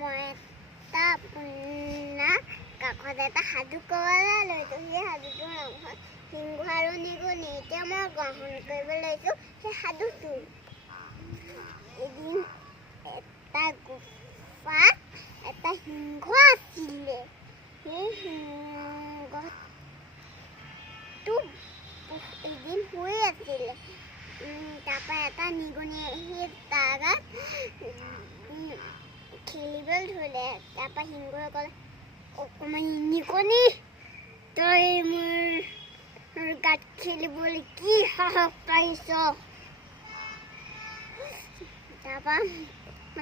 মই এটা আপোনাৰ কাষত এটা সাধু ক'বলৈ লৈছোঁ। সেই সাধুটোৰ নাম হ'ল সিংহ আৰু নিগনি। এতিয়া মই গ্ৰহণ কৰিব লৈছোঁ সেই সাধুটো। এদিন এটা গুফাত এটা সিংহ আছিলে। সেই সিংহটো এদিন শুই আছিলে। তাৰপৰা এটা নিগনিয়ে আহি তাৰ গাত খেলিবলৈ ধৰিলে। তাৰপৰা সিংহই ক'লে, অকণমানি নিগনি, তই মোৰ গাত খেলিবলৈ কি সাহস পাৰিছ? তাৰপৰা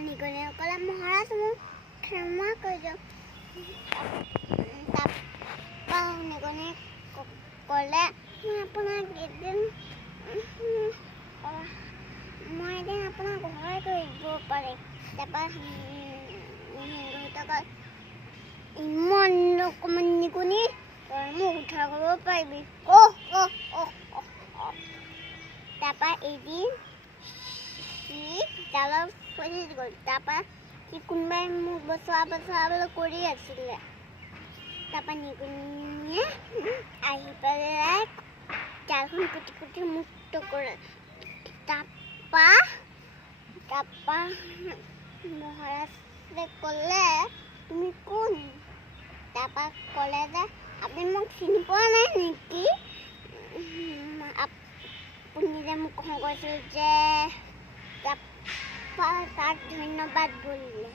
নিগনিয়ে ক'লে, মহাৰাজ, মোক ক্ষমা কৰি দিয়ক। তাৰপৰা নিগনিয়ে ক'লে, মই এদিন আপোনাক সহায় কৰিব পাৰিম। তাৰপৰা সিংহটোৱে ক'লে, ইমান অকণমান নিগনি, তই মোক উদ্ধাৰ কৰিব পাৰিবি? তাৰপৰা এদিন সি জালত ফচি গ'ল। তাৰপৰা সি কোনোবাই মোক বচাবলৈ কৰি আছিলে। তাৰপৰা নিগনিয়ে আহি পেলাই জালখন কুটি মুক্ত কৰে। তাৰপৰা মহাৰাজে ক'লে, তুমি কোন? তাৰপৰা ক'লে যে, আপুনি মোক চিনি পোৱা নাই নেকি? আপুনি যে মোক খং কৰিছিল যে। তাৰপৰা তাক ধন্যবাদ বুলিলে।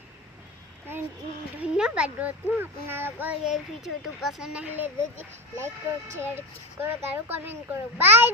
ধন্যবাদ আপোনালোকৰ এই ভিডিঅ'টো পচন্দ আহিলে যদি লাইক কৰক, শ্বেয়াৰ কৰক আৰু কমেণ্ট কৰক। বাই।